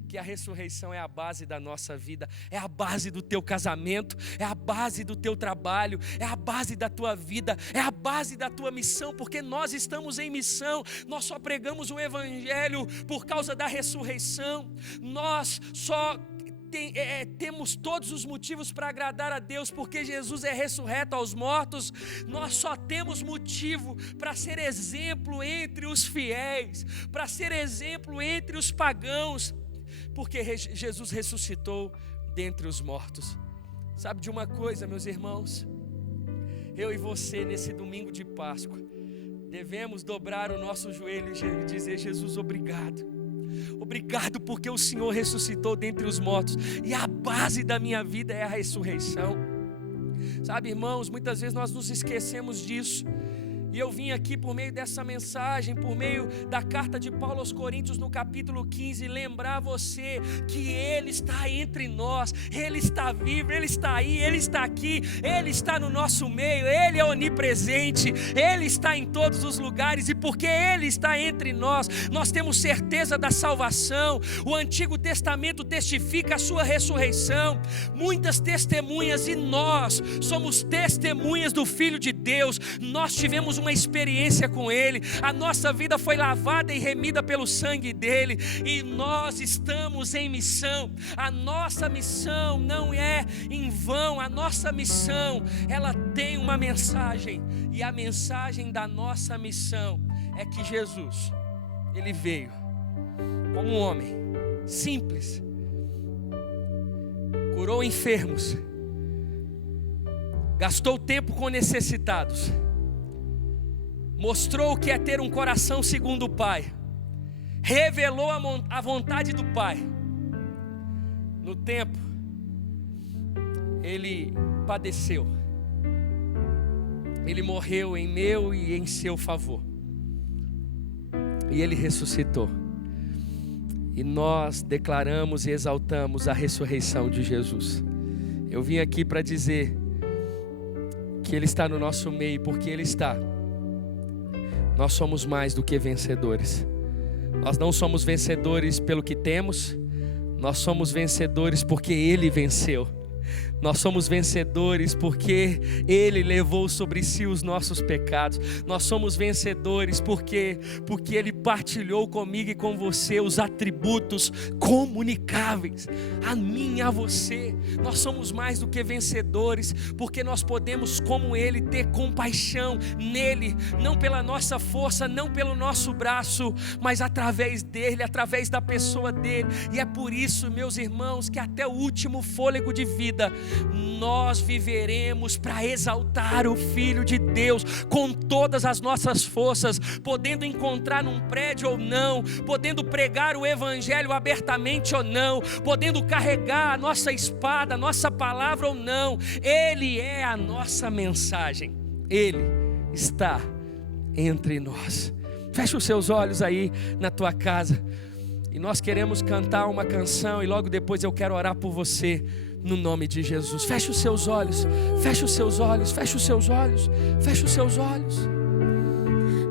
que a ressurreição é a base da nossa vida, é a base do teu casamento, é a base do teu trabalho, é a base da tua vida, é a base da tua missão, porque nós estamos em missão. Nós só pregamos o evangelho por causa da ressurreição. Nós só temos todos os motivos para agradar a Deus, porque Jesus é ressurreto aos mortos. Nós só temos motivo para ser exemplo entre os fiéis, para ser exemplo entre os pagãos, porque Jesus ressuscitou dentre os mortos. Sabe de uma coisa, meus irmãos? Eu e você, nesse domingo de Páscoa, devemos dobrar o nosso joelho e dizer: Jesus, obrigado. Obrigado porque o Senhor ressuscitou dentre os mortos, e a base da minha vida é a ressurreição. Sabe, irmãos, muitas vezes nós nos esquecemos disso. E eu vim aqui por meio dessa mensagem, por meio da carta de Paulo aos Coríntios, no capítulo 15, lembrar você que Ele está entre nós, Ele está vivo, Ele está aí, Ele está aqui, Ele está no nosso meio, Ele é onipresente, Ele está em todos os lugares, e porque Ele está entre nós, nós temos certeza da salvação. O Antigo Testamento testifica a sua ressurreição, muitas testemunhas, e nós somos testemunhas do Filho de Deus. Nós tivemos uma experiência com Ele, a nossa vida foi lavada e remida pelo sangue dEle, e nós estamos em missão. A nossa missão não é em vão, a nossa missão, ela tem uma mensagem, e a mensagem da nossa missão é que Jesus, Ele veio como um homem simples, curou enfermos, gastou tempo com necessitados, mostrou o que é ter um coração segundo o Pai, revelou a vontade do Pai. No tempo, Ele padeceu, Ele morreu em meu e em seu favor, e Ele ressuscitou. E nós declaramos e exaltamos a ressurreição de Jesus. Eu vim aqui para dizer que Ele está no nosso meio, porque Ele está. Nós somos mais do que vencedores. Nós não somos vencedores pelo que temos, nós somos vencedores porque Ele venceu. Nós somos vencedores porque Ele levou sobre si os nossos pecados. Nós somos vencedores porque Ele partilhou comigo e com você os atributos comunicáveis a mim e a você. Nós somos mais do que vencedores porque nós podemos, como Ele, ter compaixão nele, não pela nossa força, não pelo nosso braço, mas através dele, através da pessoa dele. E é por isso, meus irmãos, que até o último fôlego de vida nós viveremos para exaltar o Filho de Deus com todas as nossas forças, podendo encontrar num prédio ou não, podendo pregar o Evangelho abertamente ou não, podendo carregar a nossa espada, a nossa palavra ou não. Ele é a nossa mensagem, Ele está entre nós. Fecha os seus olhos aí na tua casa, e nós queremos cantar uma canção, e logo depois eu quero orar por você. No nome de Jesus, feche os seus olhos, feche os seus olhos, feche os seus olhos, feche os seus olhos.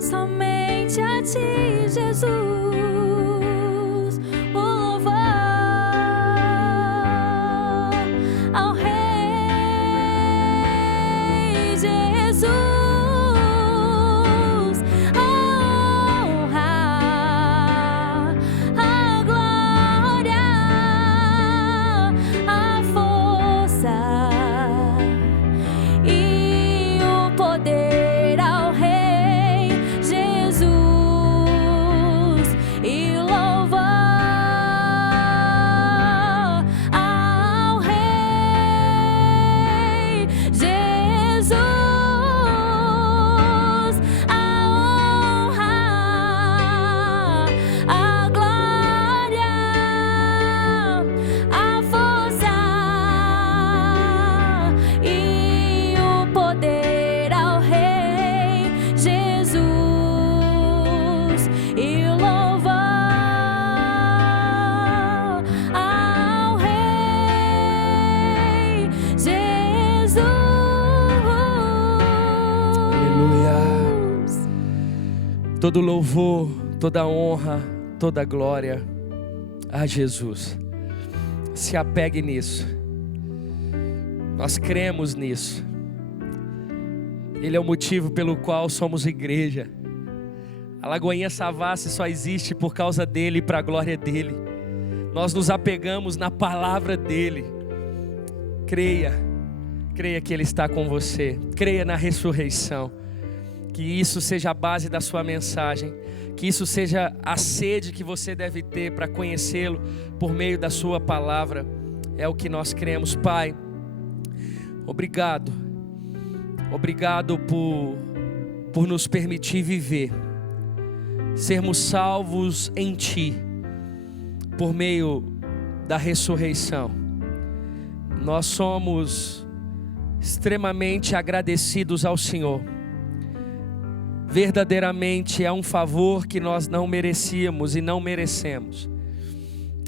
Somente a Ti, Jesus, o louvor ao Rei Jesus, a honra, a glória, a força e o poder ao Rei Jesus. Todo louvor, toda honra, toda glória a Jesus. Se apegue nisso. Nós cremos nisso. Ele é o motivo pelo qual somos igreja. A Lagoinha Savassi só existe por causa dele e para a glória dele. Nós nos apegamos na palavra dele. Creia que ele está com você. Creia na ressurreição. Que isso seja a base da sua mensagem. Que isso seja a sede que você deve ter para conhecê-lo por meio da sua palavra. É o que nós cremos. Pai, obrigado. Obrigado por nos permitir viver. Sermos salvos em Ti, por meio da ressurreição. Nós somos extremamente agradecidos ao Senhor. Verdadeiramente é um favor que nós não merecíamos e não merecemos,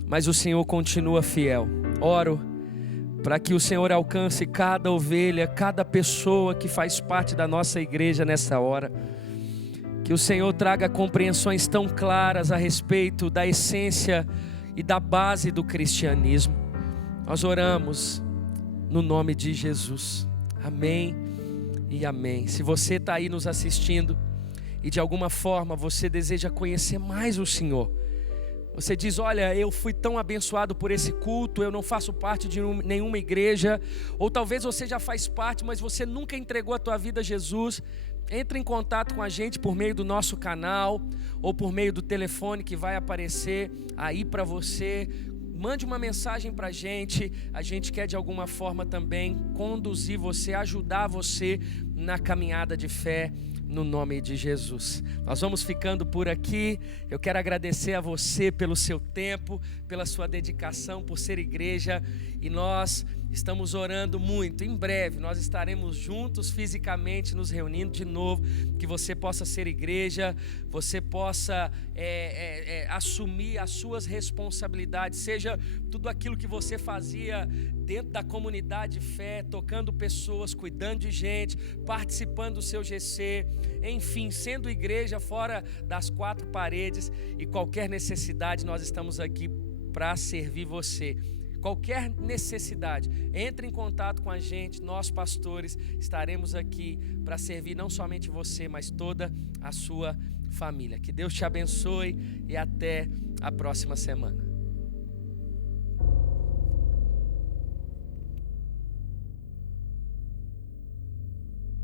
mas o Senhor continua fiel. Oro para que o Senhor alcance cada ovelha, cada pessoa que faz parte da nossa igreja nessa hora. Que o Senhor traga compreensões tão claras a respeito da essência e da base do cristianismo. Nós oramos no nome de Jesus. Amém e amém. Se você está aí nos assistindo e de alguma forma você deseja conhecer mais o Senhor, você diz: olha, eu fui tão abençoado por esse culto, eu não faço parte de nenhuma igreja, ou talvez você já faz parte, mas você nunca entregou a tua vida a Jesus. Entre em contato com a gente por meio do nosso canal ou por meio do telefone que vai aparecer aí para você. Mande uma mensagem para a gente quer de alguma forma também conduzir você, ajudar você na caminhada de fé no nome de Jesus. Nós vamos ficando por aqui. Eu quero agradecer a você pelo seu tempo, pela sua dedicação, por ser igreja, e nós estamos orando muito. Em breve nós estaremos juntos fisicamente nos reunindo de novo, que você possa ser igreja, você possa assumir as suas responsabilidades, seja tudo aquilo que você fazia dentro da comunidade de fé, tocando pessoas, cuidando de gente, participando do seu GC, enfim, sendo igreja fora das quatro paredes, e qualquer necessidade nós estamos aqui para servir você. Qualquer necessidade, entre em contato com a gente, nós pastores estaremos aqui para servir não somente você, mas toda a sua família. Que Deus te abençoe e até a próxima semana.